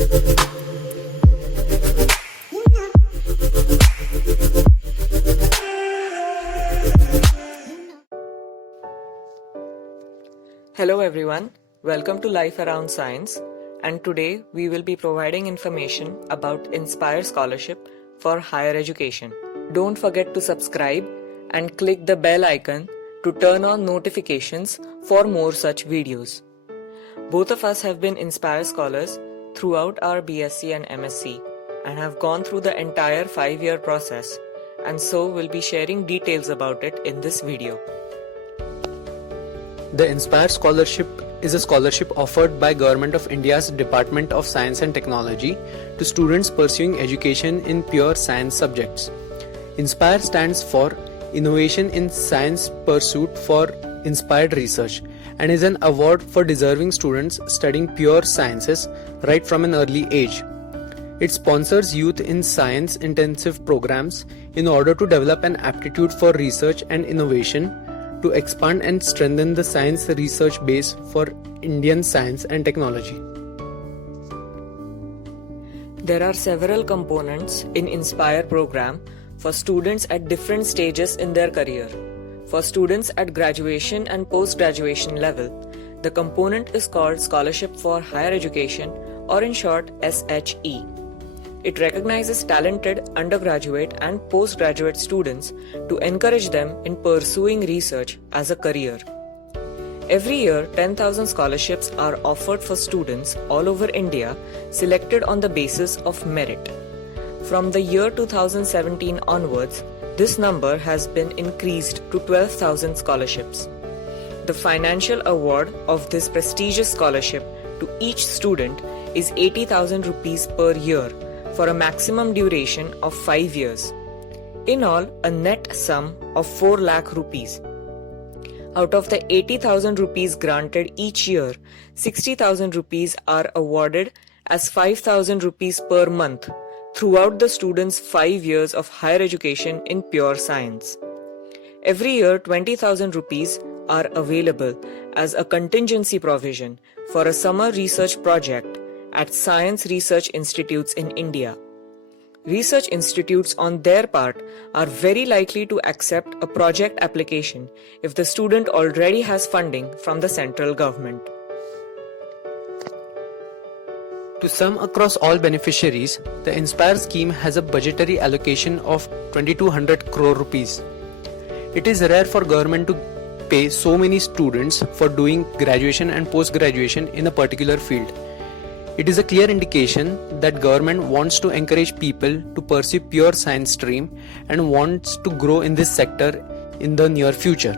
Hello everyone, welcome to Life Around Science, and today we will be providing information about Inspire Scholarship for Higher Education. Don't forget to subscribe and click the bell icon to turn on notifications for more such videos. Both of us have been Inspire Scholars throughout our BSc and MSc and have gone through the entire 5-year process, and so will be sharing details about it in this video. The Inspire Scholarship is a scholarship offered by Government of India's Department of Science and Technology to students pursuing education in pure science subjects. Inspire stands for Innovation in Science Pursuit for Inspired Research and is an award for deserving students studying pure sciences right from an early age. It sponsors youth in science intensive programs in order to develop an aptitude for research and innovation, to expand and strengthen the science research base for Indian science and technology. There are several components in Inspire program for students at different stages in their career. For students at graduation and post-graduation level, the component is called Scholarship for Higher Education, or in short SHE. It recognizes talented undergraduate and postgraduate students to encourage them in pursuing research as a career. Every year, 10,000 scholarships are offered for students all over India selected on the basis of merit. From the year 2017 onwards, this number has been increased to 12,000 scholarships. The financial award of this prestigious scholarship to each student is 80,000 rupees per year, for a maximum duration of 5 years. In all, a net sum of 4 lakh rupees. Out of the 80,000 rupees granted each year, 60,000 rupees are awarded as 5,000 rupees per month throughout the student's 5 years of higher education in pure science. Every year, 20,000 rupees are available as a contingency provision for a summer research project at science research institutes in India. Research institutes on their part are very likely to accept a project application if the student already has funding from the central government. To sum across all beneficiaries, the Inspire scheme has a budgetary allocation of 2200 crore rupees. It is rare for government to pay so many students for doing graduation and post-graduation in a particular field. It is a clear indication that government wants to encourage people to pursue pure science stream and wants to grow in this sector in the near future.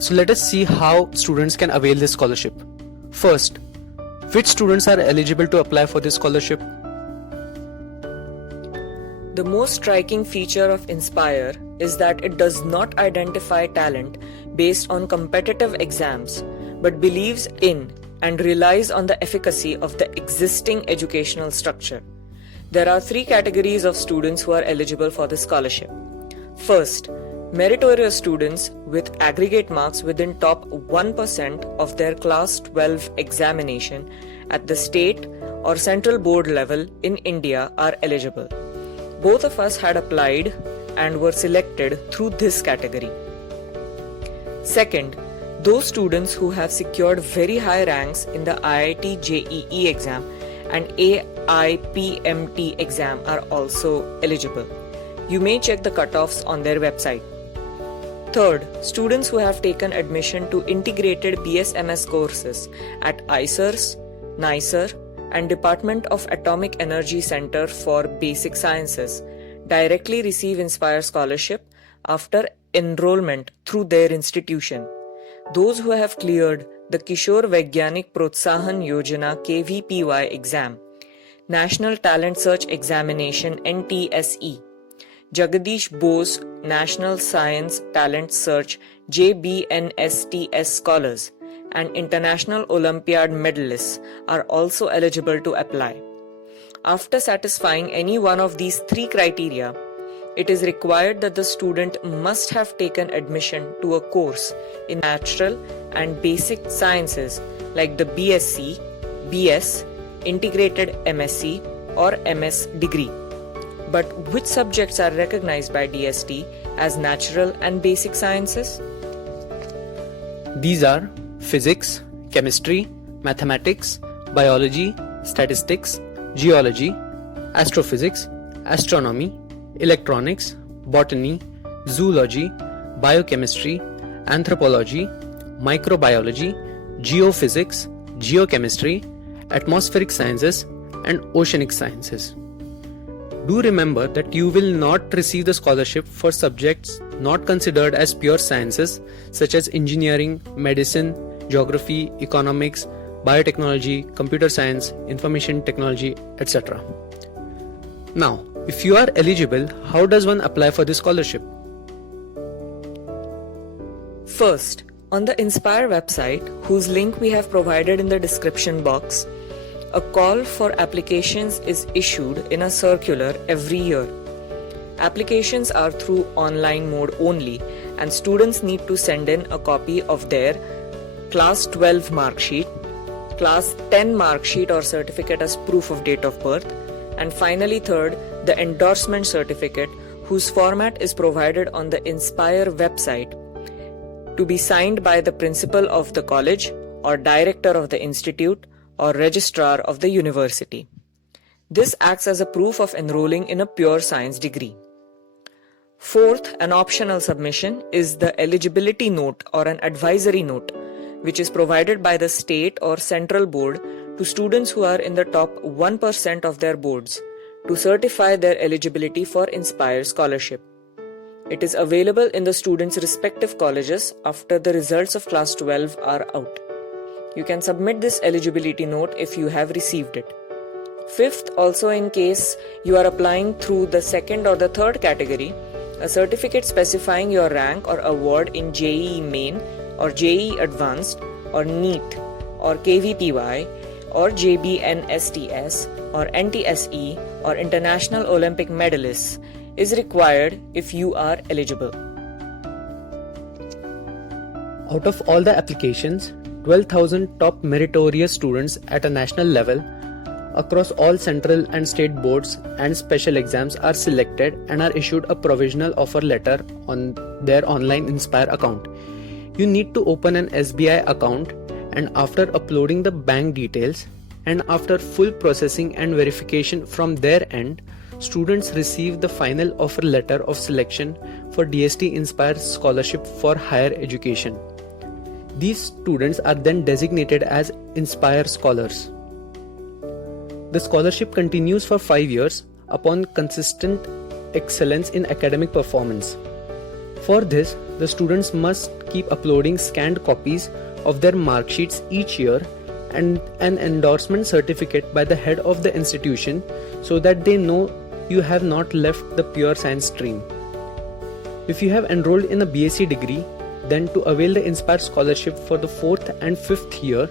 So let us see how students can avail this scholarship. First, which students are eligible to apply for this scholarship? The most striking feature of Inspire is that it does not identify talent based on competitive exams, but believes in and relies on the efficacy of the existing educational structure. There are 3 categories of students who are eligible for this scholarship. First, meritorious students with aggregate marks within top 1% of their class 12 examination at the state or central board level in India are eligible. Both of us had applied and were selected through this category. Second, those students who have secured very high ranks in the IIT JEE exam and AIPMT exam are also eligible. You may check the cutoffs on their website. Third, students who have taken admission to integrated BSMS courses at ICERS, NICER and Department of Atomic Energy Center for Basic Sciences directly receive Inspire Scholarship after enrollment through their institution. Those who have cleared the Kishore Vaigyanik Protsahan Yojana KVPY exam, National Talent Search Examination NTSE, Jagadish Bose National Science Talent Search JBNSTS scholars, and International Olympiad medalists are also eligible to apply. After satisfying any one of these 3 criteria, it is required that the student must have taken admission to a course in natural and basic sciences like the BSc, BS, integrated MSc or MS degree. But which subjects are recognized by DST as natural and basic sciences? These are physics, chemistry, mathematics, biology, statistics, geology, astrophysics, astronomy, electronics, botany, zoology, biochemistry, anthropology, microbiology, geophysics, geochemistry, atmospheric sciences, and oceanic sciences. Do remember that you will not receive the scholarship for subjects not considered as pure sciences such as engineering, medicine, geography, economics, biotechnology, computer science, information technology, etc. Now, if you are eligible, how does one apply for this scholarship? First, on the Inspire website, whose link we have provided in the description box, a call for applications is issued in a circular every year. Applications are through online mode only, and students need to send in a copy of their Class 12 mark sheet, Class 10 mark sheet or certificate as proof of date of birth, and finally third, the endorsement certificate whose format is provided on the Inspire website to be signed by the principal of the college or director of the institute or registrar of the university. This acts as a proof of enrolling in a pure science degree. Fourth, an optional submission is the eligibility note or an advisory note, which is provided by the state or central board to students who are in the top 1% of their boards to certify their eligibility for Inspire scholarship. It is available in the students' respective colleges after the results of Class 12 are out. You can submit this eligibility note if you have received it. Fifth, also in case you are applying through the second or the third category, a certificate specifying your rank or award in JEE Main or JEE Advanced or NEET or KVPY or JBNSTS or NTSE or International Olympic Medalists is required if you are eligible. Out of all the applications, 12,000 top meritorious students at a national level across all central and state boards and special exams are selected and are issued a provisional offer letter on their online Inspire account. You need to open an SBI account, and after uploading the bank details and after full processing and verification from their end, students receive the final offer letter of selection for DST Inspire Scholarship for Higher Education. These students are then designated as Inspire Scholars. The scholarship continues for 5 years upon consistent excellence in academic performance. For this, the students must keep uploading scanned copies of their mark sheets each year and an endorsement certificate by the head of the institution so that they know you have not left the pure science stream. If you have enrolled in a BSc degree, then to avail the Inspire scholarship for the 4th and 5th year,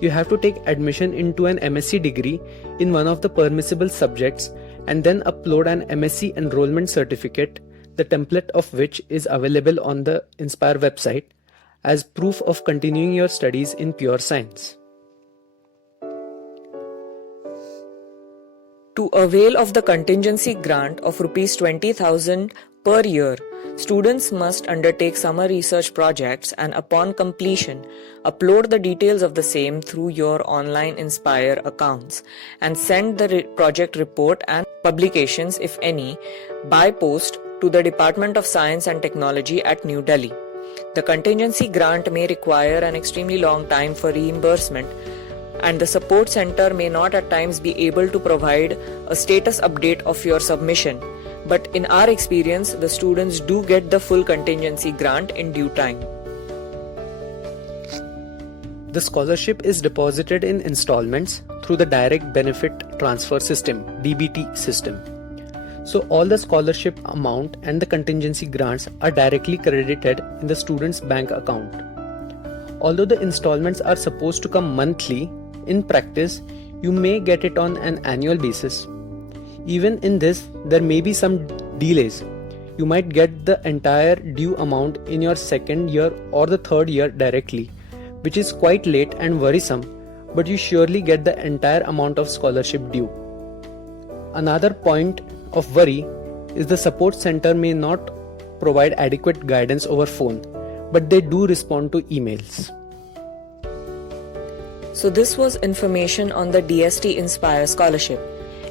you have to take admission into an MSc degree in one of the permissible subjects and then upload an MSc enrollment certificate, the template of which is available on the Inspire website, as proof of continuing your studies in pure science. To avail of the contingency grant of Rs 20,000 per year, students must undertake summer research projects and upon completion, upload the details of the same through your online Inspire accounts and send the project report and publications, if any, by post to the Department of Science and Technology at New Delhi. The contingency grant may require an extremely long time for reimbursement, and the support center may not at times be able to provide a status update of your submission. But in our experience, the students do get the full contingency grant in due time. The scholarship is deposited in installments through the Direct Benefit Transfer System (DBT) system. So all the scholarship amount and the contingency grants are directly credited in the student's bank account. Although the installments are supposed to come monthly, in practice, you may get it on an annual basis. Even in this, there may be some delays. You might get the entire due amount in your second year or the third year directly, which is quite late and worrisome but you surely get the entire amount of scholarship due. Another point of worry is the support center may not provide adequate guidance over phone, but they do respond to emails. So this was information on the DST Inspire scholarship.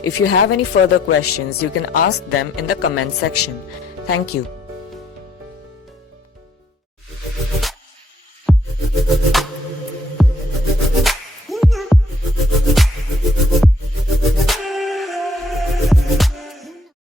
If you have any further questions, you can ask them in the comment section. Thank you.